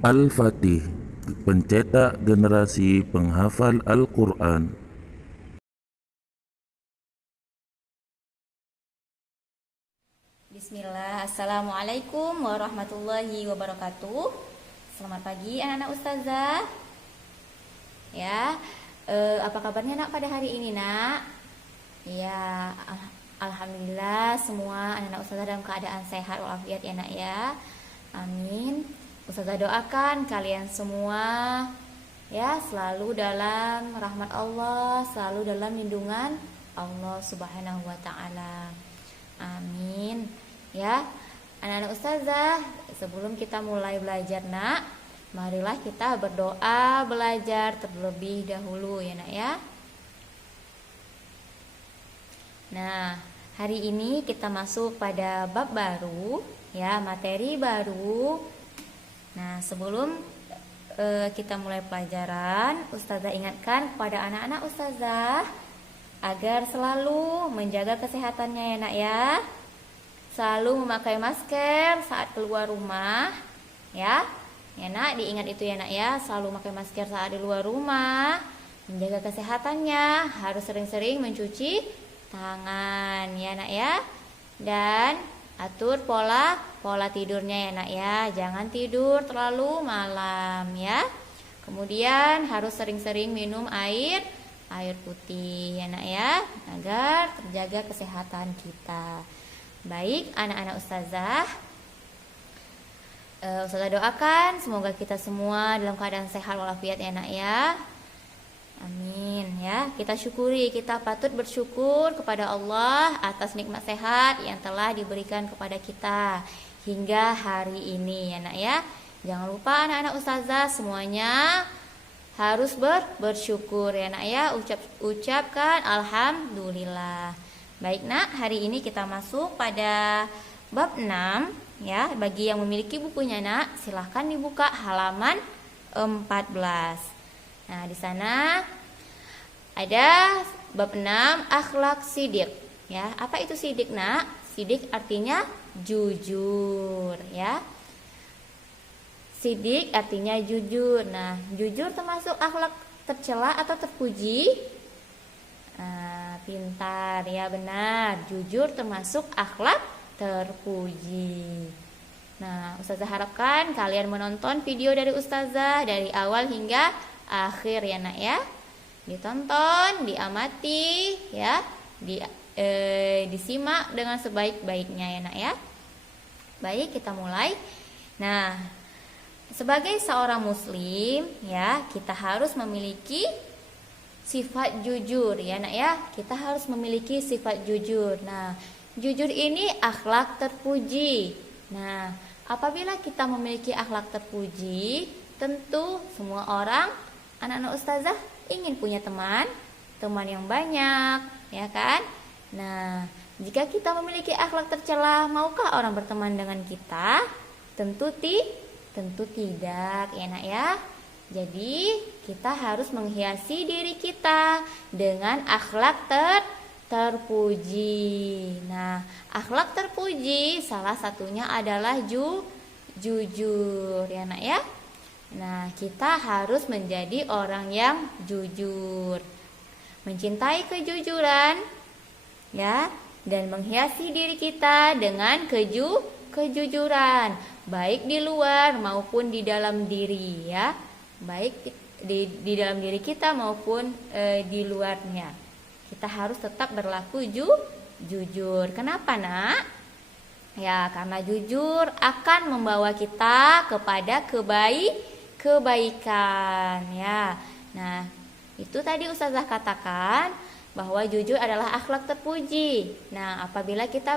Al-Fatih, pencetak generasi penghafal Al-Quran. Bismillah, Assalamualaikum warahmatullahi wabarakatuh. Selamat pagi anak-anak ustazah. Ya, apa kabarnya nak pada hari ini nak? Ya, alhamdulillah semua anak-anak ustazah dalam keadaan sehat walafiat ya nak ya. Amin. Ustazah doakan kalian semua ya selalu dalam rahmat Allah, selalu dalam lindungan Allah Subhanahu wa taala. Amin. Ya, anak-anak ustazah, sebelum kita mulai belajar nak, marilah kita berdoa belajar terlebih dahulu ya nak ya. Nah, hari ini kita masuk pada bab baru ya, materi baru. Nah, sebelum kita mulai pelajaran, ustazah ingatkan kepada anak-anak ustazah agar selalu menjaga kesehatannya ya nak ya. Selalu memakai masker saat keluar rumah ya. Ya nak, diingat itu ya nak ya, selalu memakai masker saat di luar rumah. Menjaga kesehatannya, harus sering-sering mencuci tangan ya nak ya. Dan atur pola tidurnya ya nak ya. Jangan tidur terlalu malam ya. Kemudian harus sering-sering minum air putih ya nak ya, agar terjaga kesehatan kita. Baik anak-anak ustazah, ustazah doakan semoga kita semua dalam keadaan sehat walafiat ya nak ya. Amin ya. Kita syukuri, kita patut bersyukur kepada Allah atas nikmat sehat yang telah diberikan kepada kita hingga hari ini ya nak ya. Jangan lupa anak-anak ustazah semuanya harus bersyukur ya nak ya. Ucapkan alhamdulillah. Baik nak, hari ini kita masuk pada bab 6 ya. Bagi yang memiliki bukunya nak, silahkan dibuka halaman 14. Nah, di sana ada bab 6 akhlak sidik ya. Apa itu sidik nak? Sidik artinya jujur ya. Sidik artinya jujur. Nah, jujur termasuk akhlak tercela atau terpuji? Pintar ya, benar. Jujur termasuk akhlak terpuji. Nah, ustazah harapkan kalian menonton video dari ustazah dari awal hingga akhir ya nak ya. Ditonton, diamati ya, disimak dengan sebaik-baiknya ya nak ya. Baik, kita mulai. Nah, sebagai seorang muslim ya, kita harus memiliki sifat jujur ya nak ya. Kita harus memiliki sifat jujur. Nah, jujur ini akhlak terpuji. Nah, apabila kita memiliki akhlak terpuji, tentu semua orang, anak-anak ustazah ingin punya teman yang banyak ya kan. Nah, jika kita memiliki akhlak tercela, maukah orang berteman dengan kita? Tentu tidak ya nak ya. Jadi kita harus menghiasi diri kita dengan akhlak terpuji. Nah, akhlak terpuji salah satunya adalah jujur ya nak ya. Nah, kita harus menjadi orang yang jujur, mencintai kejujuran ya, dan menghiasi diri kita dengan kejujuran, baik di luar maupun di dalam diri ya. Baik di dalam diri kita maupun di luarnya. Kita harus tetap berlaku jujur. Kenapa nak? Ya, karena jujur akan membawa kita kepada kebaikan ya. Nah, itu tadi ustazah katakan bahwa jujur adalah akhlak terpuji. Nah, apabila kita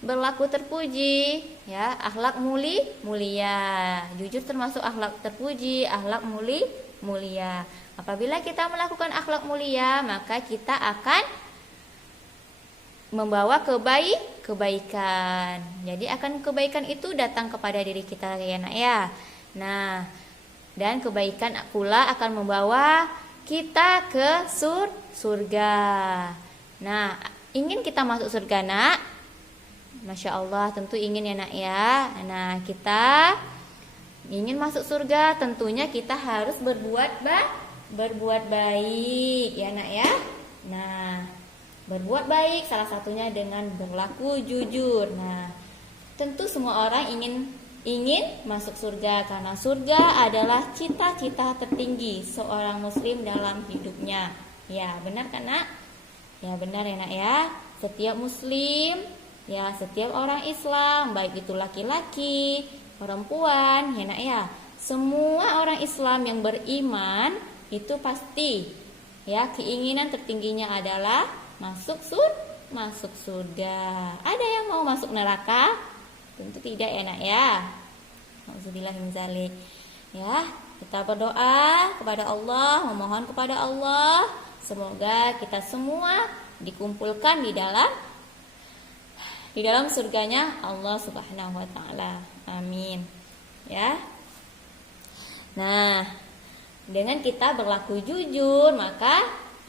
berlaku terpuji ya, akhlak mulia. Jujur termasuk akhlak terpuji, akhlak mulia. Apabila kita melakukan akhlak mulia, maka kita akan membawa kebaikan. Jadi akan kebaikan itu datang kepada diri kita ya nak ya. Nah, dan kebaikan pula akan membawa kita ke surga. Nah, ingin kita masuk surga nak? Masya Allah, tentu ingin ya nak ya. Nah, kita ingin masuk surga, tentunya kita harus berbuat baik ya nak ya. Nah, berbuat baik salah satunya dengan berlaku jujur. Nah, tentu semua orang ingin masuk surga, karena surga adalah cita-cita tertinggi seorang muslim dalam hidupnya. Ya, benar kan nak? Ya, benar ya nak ya. Setiap muslim, ya setiap orang Islam, baik itu laki-laki, perempuan, ya nak ya, semua orang Islam yang beriman itu pasti ya keinginan tertingginya adalah masuk surga. Ada yang mau masuk neraka? Tentu tidak ya nak ya. Auzubillah min zalik. Ya, kita berdoa kepada Allah, memohon kepada Allah, semoga kita semua dikumpulkan di dalam surganya Allah Subhanahu wa taala. Amin. Ya. Nah, dengan kita berlaku jujur maka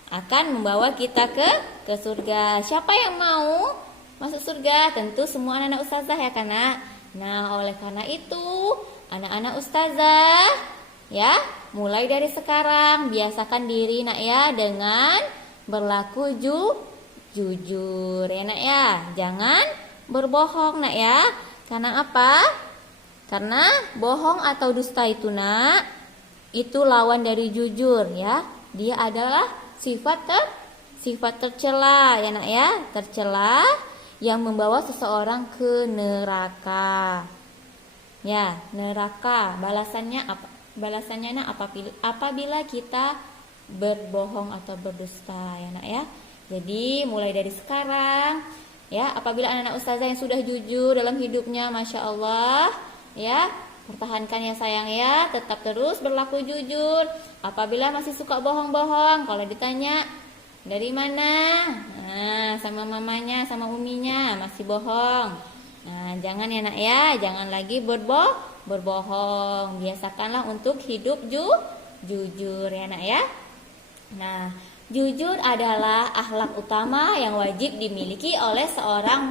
akan membawa kita ke surga. Siapa yang mau masuk surga? Tentu semua anak-anak ustazah ya kan nak? Nah, oleh karena itu anak-anak ustazah ya, mulai dari sekarang biasakan diri nak ya dengan berlaku jujur ya nak ya. Jangan berbohong nak ya. Karena apa? Karena bohong atau dusta itu nak, itu lawan dari jujur ya. Dia adalah sifat tercela ya nak ya, tercela yang membawa seseorang ke neraka. Ya, neraka. Balasannya apa? Balasannya nak apabila kita berbohong atau berdusta ya nak ya. Jadi mulai dari sekarang ya, apabila anak-anak ustazah yang sudah jujur dalam hidupnya, masya Allah ya, pertahankan ya sayang ya, tetap terus berlaku jujur. Apabila masih suka bohong-bohong, kalau ditanya dari mana, nah sama mamanya, sama uminya masih bohong, nah jangan ya nak ya, jangan lagi berbohong. Biasakanlah untuk hidup jujur ya nak ya. Nah, jujur adalah akhlak utama yang wajib dimiliki oleh seorang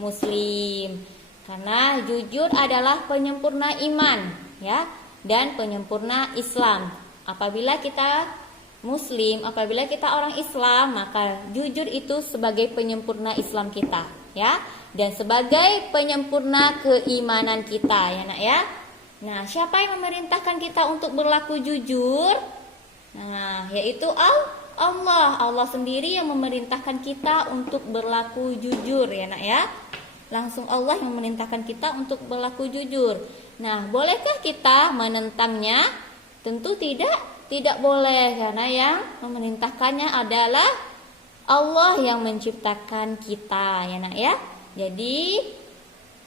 muslim. Karena jujur adalah penyempurna iman ya, dan penyempurna Islam. Apabila kita muslim, apabila kita orang Islam, maka jujur itu sebagai penyempurna Islam kita ya, dan sebagai penyempurna keimanan kita ya nak ya. Nah, siapa yang memerintahkan kita untuk berlaku jujur? Nah, yaitu Allah. Allah sendiri yang memerintahkan kita untuk berlaku jujur ya nak ya. Langsung Allah yang memerintahkan kita untuk berlaku jujur. Nah, bolehkah kita menentangnya? Tentu tidak boleh, karena yang memerintahkannya adalah Allah yang menciptakan kita ya nak ya. Jadi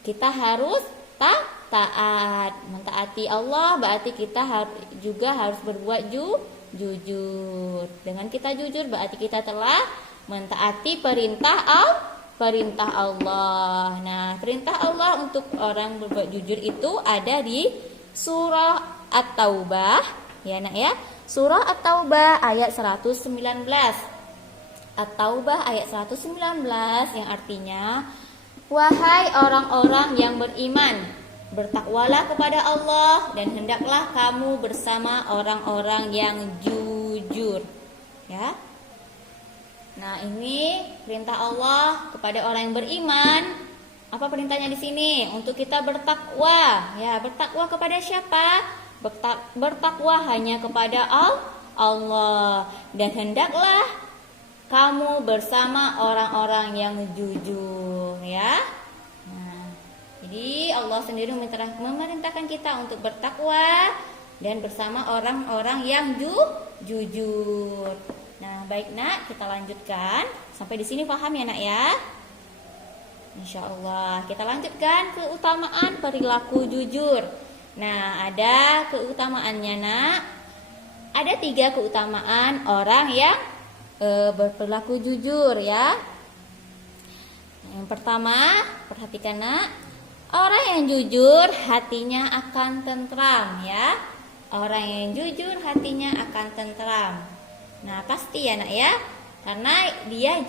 kita harus taat, mentaati Allah, berarti kita juga harus berbuat jujur. Dengan kita jujur berarti kita telah mentaati perintah Allah. Nah, perintah Allah untuk orang berbuat jujur itu ada di surah At-Taubah ya nak ya. Surah At-Taubah ayat 119. At-Taubah ayat 119 yang artinya, wahai orang-orang yang beriman, bertakwalah kepada Allah dan hendaklah kamu bersama orang-orang yang jujur ya. Nah, ini perintah Allah kepada orang yang beriman. Apa perintahnya di sini? Untuk kita bertakwa. Ya, bertakwa kepada siapa? Bertakwa hanya kepada Allah. Dan hendaklah kamu bersama orang-orang yang jujur ya. Nah, jadi Allah sendiri memerintahkan kita untuk bertakwa dan bersama orang-orang yang jujur. Nah, baik nak, kita lanjutkan. Sampai di sini paham ya nak ya? Insya Allah. Kita lanjutkan keutamaan perilaku jujur. Nah, ada keutamaannya nak. Ada 3 keutamaan orang yang berperilaku jujur ya. Yang pertama, perhatikan nak. Orang yang jujur hatinya akan tentram ya. Orang yang jujur hatinya akan tentram. Nah, pasti ya nak ya, karena dia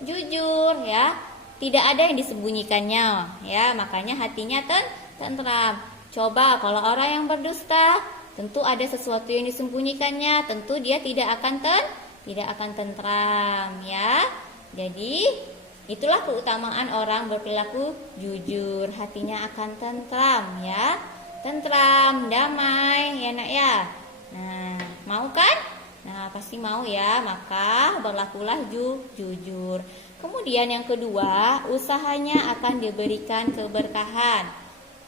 jujur ya, tidak ada yang disembunyikannya ya, makanya hatinya tentram. Coba kalau orang yang berdusta, tentu ada sesuatu yang disembunyikannya, tentu dia tidak akan tentram ya. Jadi itulah keutamaan orang berperilaku jujur, hatinya akan tentram ya. Tentram, damai ya nak ya. Nah, mau kan? Nah, pasti mau ya, maka berlakulah jujur. Kemudian yang kedua, usahanya akan diberikan keberkahan.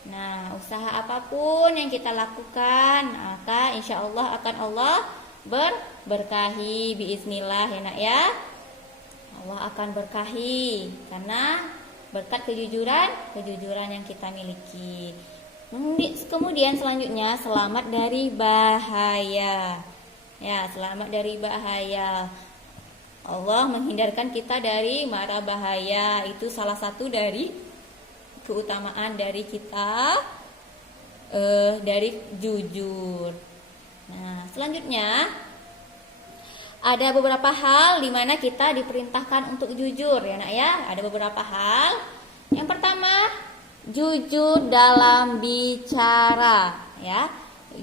Nah, usaha apapun yang kita lakukan, maka insya Allah akan Allah berkahi biiznillah ya nak ya. Allah akan berkahi karena berkat kejujuran yang kita miliki. Kemudian selanjutnya selamat dari bahaya. Ya, selamat dari bahaya. Allah menghindarkan kita dari mara bahaya. Itu salah satu dari keutamaan dari kita dari jujur. Nah, selanjutnya ada beberapa hal di mana kita diperintahkan untuk jujur ya nak ya. Ada beberapa hal. Yang pertama, jujur dalam bicara ya.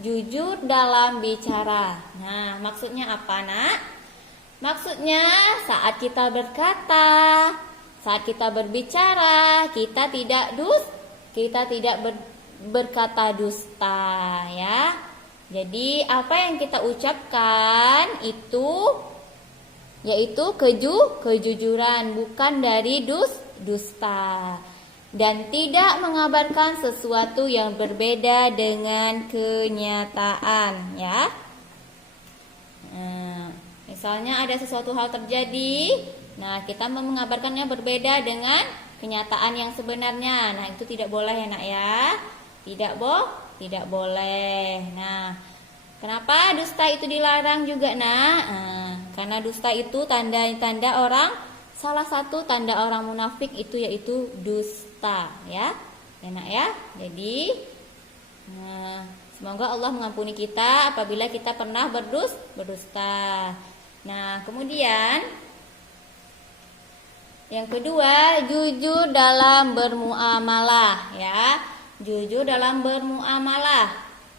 Jujur dalam bicara. Nah, maksudnya apa nak? Maksudnya saat kita berkata, saat kita berbicara, kita tidak berkata dusta ya. Jadi apa yang kita ucapkan itu yaitu kejujuran, bukan dari dusta. Dan tidak mengabarkan sesuatu yang berbeda dengan kenyataan ya. Misalnya ada sesuatu hal terjadi, nah kita mengabarkannya berbeda dengan kenyataan yang sebenarnya. Nah, itu tidak boleh ya nak ya. Tidak boleh. Nah, kenapa dusta itu dilarang juga nak? Karena dusta itu tanda-tanda orang, salah satu tanda orang munafik itu yaitu dusta ya. Ya nak ya. Jadi semoga Allah mengampuni kita apabila kita pernah berdusta. Nah, kemudian yang kedua, jujur dalam bermuamalah ya. Jujur dalam bermuamalah.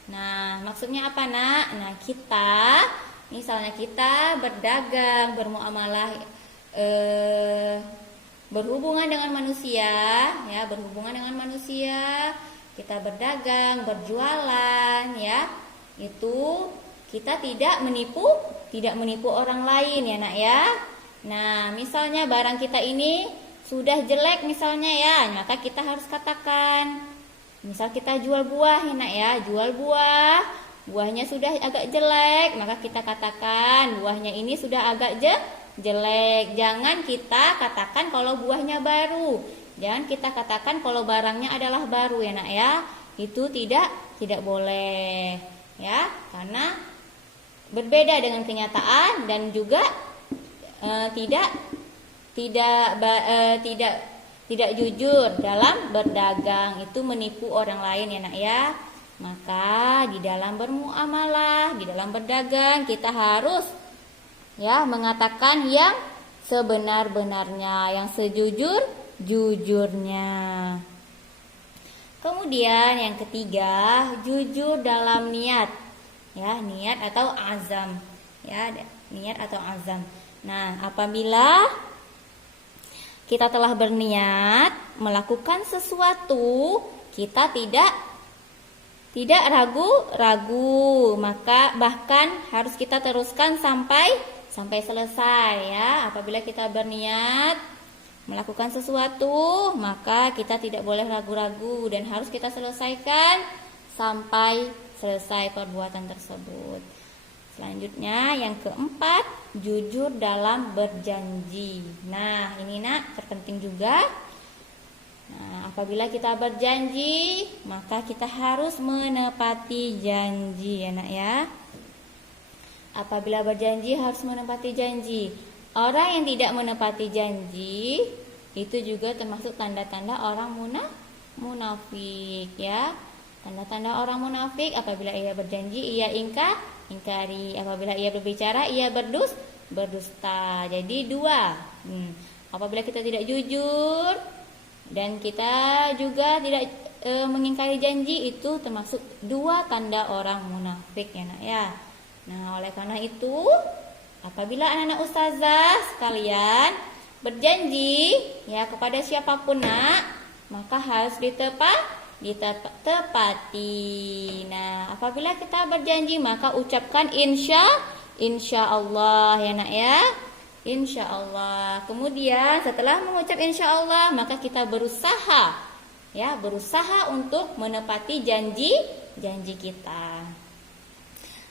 Nah, maksudnya apa nak? Nah, misalnya kita berdagang, bermuamalah, berhubungan dengan manusia ya, kita berdagang, berjualan ya. Itu kita tidak menipu orang lain ya nak ya. Nah, misalnya barang kita ini sudah jelek misalnya ya, maka kita harus katakan. Misal kita jual buah ya nak ya, buahnya sudah agak jelek, maka kita katakan buahnya ini sudah agak jelek. Jangan kita katakan kalau buahnya baru. Jangan kita katakan kalau barangnya adalah baru ya nak ya. Itu tidak boleh ya, karena berbeda dengan kenyataan dan juga tidak jujur dalam berdagang, itu menipu orang lain ya nak ya. Maka di dalam bermuamalah, di dalam berdagang kita harus ya mengatakan yang sebenar-benarnya, yang sejujur-jujurnya. Kemudian yang ketiga, jujur dalam niat. Ya, niat atau azam. Ya, niat atau azam. Nah, apabila kita telah berniat melakukan sesuatu, kita tidak ragu-ragu, maka bahkan harus kita teruskan sampai selesai ya. Apabila kita berniat melakukan sesuatu, maka kita tidak boleh ragu-ragu dan harus kita selesaikan sampai selesai perbuatan tersebut. Selanjutnya yang keempat, jujur dalam berjanji. Nah, ini nak terpenting juga. Nah, apabila kita berjanji, maka kita harus menepati janji ya nak ya. Apabila berjanji harus menepati janji. Orang yang tidak menepati janji itu juga termasuk tanda-tanda orang munafik ya. Tanda-tanda orang munafik, apabila ia berjanji ia ingkari, apabila ia berbicara ia berdusta. Jadi dua. Apabila kita tidak jujur dan kita juga mengingkari janji itu termasuk 2 tanda orang munafik ya nak ya. Nah, oleh karena itu apabila anak-anak ustazah sekalian berjanji ya kepada siapapun nak, maka harus ditepati. Nah, apabila kita berjanji maka ucapkan insya Allah ya nak ya. Insya Allah. Kemudian setelah mengucap insya Allah maka kita berusaha untuk menepati janji kita.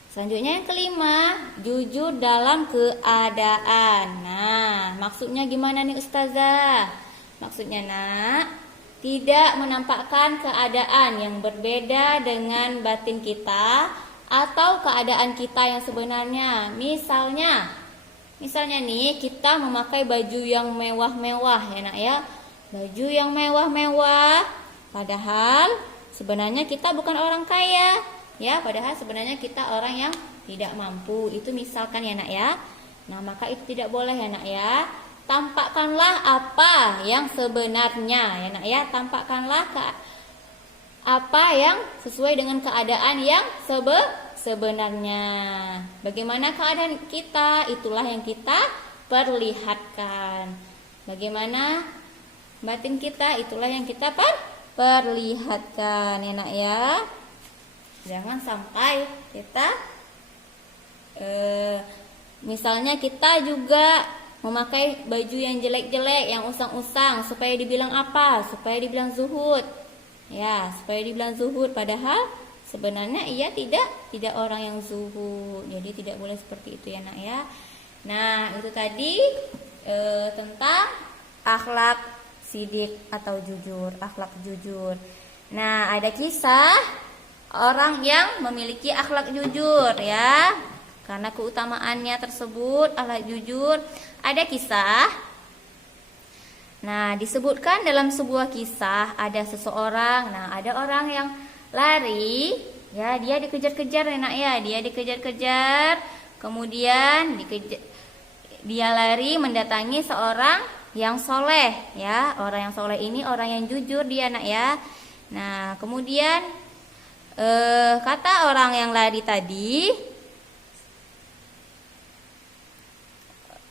Selanjutnya yang kelima, jujur dalam keadaan. Nah, maksudnya gimana nih ustazah? Maksudnya nak, tidak menampakkan keadaan yang berbeda dengan batin kita atau keadaan kita yang sebenarnya. Misalnya nih kita memakai baju yang mewah-mewah ya nak ya. Baju yang mewah-mewah, padahal sebenarnya kita bukan orang kaya. Ya, padahal sebenarnya kita orang yang tidak mampu. Itu misalkan ya nak ya. Nah, maka itu tidak boleh ya nak ya. Tampakkanlah apa yang sebenarnya ya nak ya. Tampakkanlah apa yang sesuai dengan keadaan yang sebenarnya. Bagaimana keadaan kita, itulah yang kita perlihatkan. Bagaimana batin kita, itulah yang kita perlihatkan ya nak ya. Jangan sampai kita misalnya kita juga memakai baju yang jelek-jelek, yang usang-usang supaya dibilang apa? Supaya dibilang zuhud. Ya, supaya dibilang zuhud padahal sebenarnya ia tidak orang yang zuhud. Jadi tidak boleh seperti itu ya nak ya. Nah, itu tadi tentang akhlak sidik atau jujur, akhlak jujur. Nah, ada kisah orang yang memiliki akhlak jujur ya. Karena keutamaannya tersebut akhlak jujur, ada kisah. Nah, disebutkan dalam sebuah kisah ada seseorang, ada orang yang lari, ya, dia dikejar-kejar enak ya, dia dikejar-kejar, kemudian dia lari mendatangi seorang yang soleh, ya, orang yang soleh ini orang yang jujur dia nak ya. Nah, kemudian kata orang yang lari tadi,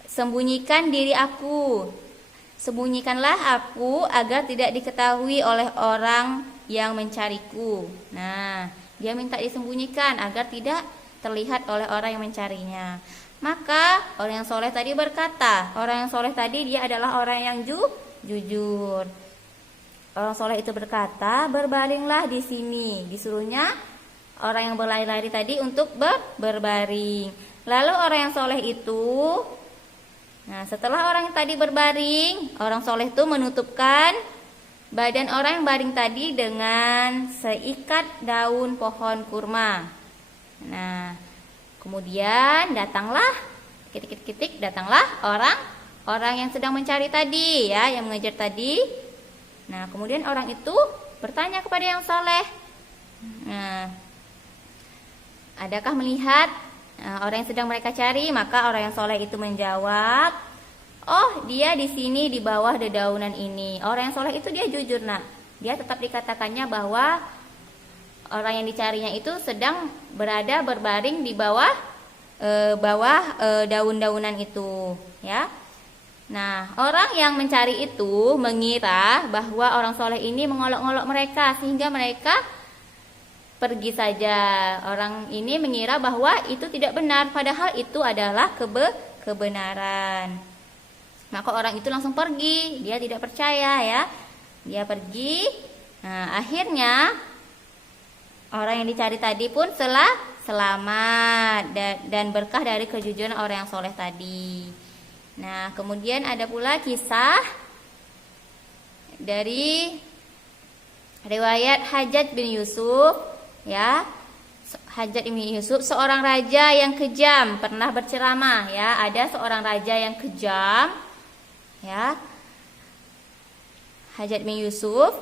sembunyikan diri aku, sembunyikanlah aku agar tidak diketahui oleh orang yang mencariku. Nah, dia minta disembunyikan agar tidak terlihat oleh orang yang mencarinya. Maka orang yang soleh tadi berkata, orang yang soleh tadi dia adalah orang yang jujur. Orang soleh itu berkata, berbaringlah di sini. Disuruhnya orang yang berlari-lari tadi untuk berbaring. Lalu orang yang soleh itu, setelah orang yang tadi berbaring, orang soleh itu menutupkan badan orang yang baring tadi dengan seikat daun pohon kurma. Nah, kemudian datanglah datanglah orang yang sedang mencari tadi, ya, yang mengejar tadi. Nah, kemudian orang itu bertanya kepada yang soleh, adakah melihat orang yang sedang mereka cari? Maka orang yang soleh itu menjawab, oh, dia di sini di bawah dedaunan ini. Orang yang soleh itu dia jujur nak, dia tetap dikatakannya bahwa orang yang dicarinya itu sedang berada berbaring di bawah daun-daunan itu, ya. Nah, orang yang mencari itu mengira bahwa orang soleh ini mengolok-olok mereka sehingga mereka pergi saja. Orang ini mengira bahwa itu tidak benar, padahal itu adalah kebenaran. Maka orang itu langsung pergi, dia tidak percaya ya. Dia pergi. Nah, akhirnya orang yang dicari tadi pun selamat dan berkah dari kejujuran orang yang soleh tadi. Nah, kemudian ada pula kisah dari riwayat Hajjaj bin Yusuf, ya. Hajjaj bin Yusuf seorang raja yang kejam, pernah berceramah, ya. Ada seorang raja yang kejam, ya. Hajjaj bin Yusuf.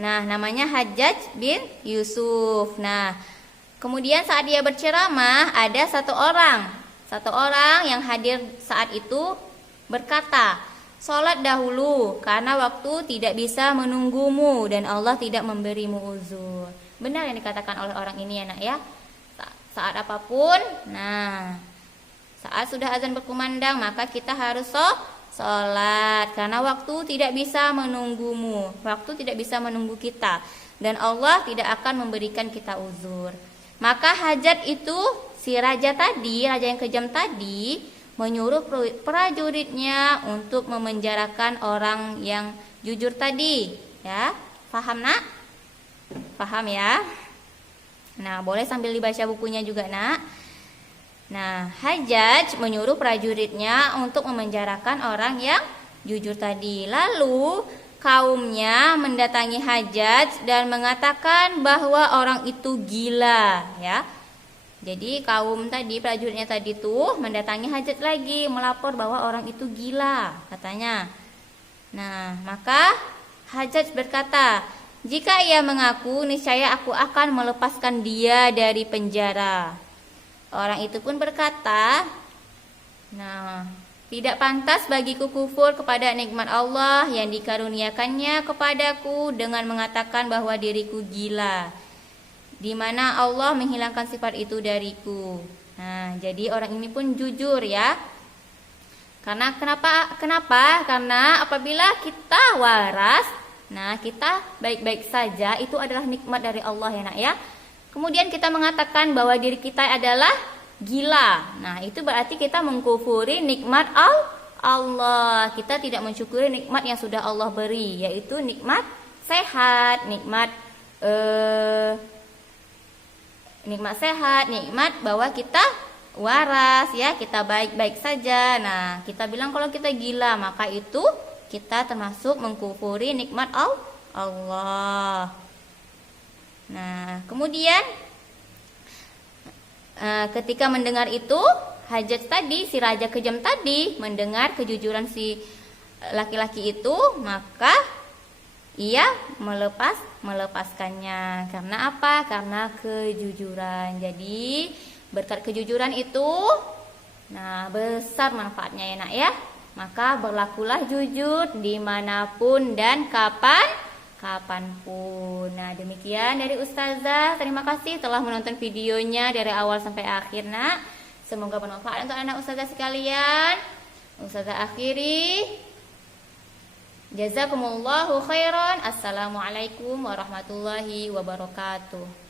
Nah, namanya Hajjaj bin Yusuf. Nah, kemudian saat dia berceramah ada satu orang yang hadir saat itu berkata, Sholat dahulu karena waktu tidak bisa menunggumu dan Allah tidak memberimu uzur. Benar yang dikatakan oleh orang ini ya nak ya. Saat apapun, nah saat sudah azan berkumandang maka kita harus sholat karena waktu tidak bisa menunggumu, waktu tidak bisa menunggu kita dan Allah tidak akan memberikan kita uzur. Maka Hajjaj itu si raja tadi, raja yang kejam tadi menyuruh prajuritnya untuk memenjarakan orang yang jujur tadi, ya. Paham nak? Paham ya? Nah, boleh sambil dibaca bukunya juga nak. Nah, Hajjaj menyuruh prajuritnya untuk memenjarakan orang yang jujur tadi. Lalu kaumnya mendatangi Hajjaj dan mengatakan bahwa orang itu gila, ya. Jadi kaum tadi, prajuritnya tadi tuh mendatangi Hajjaj lagi, melapor bahwa orang itu gila, katanya. Nah, maka Hajjaj berkata, jika ia mengaku, niscaya aku akan melepaskan dia dari penjara. Orang itu pun berkata, nah, tidak pantas bagiku kufur kepada nikmat Allah yang dikaruniakannya kepadaku dengan mengatakan bahwa diriku gila, di mana Allah menghilangkan sifat itu dariku. Nah, jadi orang ini pun jujur ya. Karena kenapa? Karena apabila kita waras, nah kita baik-baik saja, itu adalah nikmat dari Allah ya nak ya. Kemudian kita mengatakan bahwa diri kita adalah gila. Nah, itu berarti kita mengkufuri nikmat Allah. Kita tidak mensyukuri nikmat yang sudah Allah beri, yaitu nikmat sehat, nikmat sehat, nikmat bahwa kita waras ya, kita baik-baik saja. Nah, kita bilang kalau kita gila, maka itu kita termasuk mengkufuri nikmat Allah. Nah, kemudian ketika mendengar itu, Hajjaj tadi, si raja kejam tadi, mendengar kejujuran si laki-laki itu, maka ia melepaskannya. Karena apa? Karena kejujuran. Jadi berkat kejujuran itu, nah besar manfaatnya ya nak ya. Maka berlakulah jujur dimanapun dan kapanpun. Nah, demikian dari Ustazah. Terima kasih telah menonton videonya dari awal sampai akhir nak. Semoga bermanfaat untuk anak Ustazah sekalian. Ustazah akhiri, jazakumullahu khairan. Assalamualaikum warahmatullahi wabarakatuh.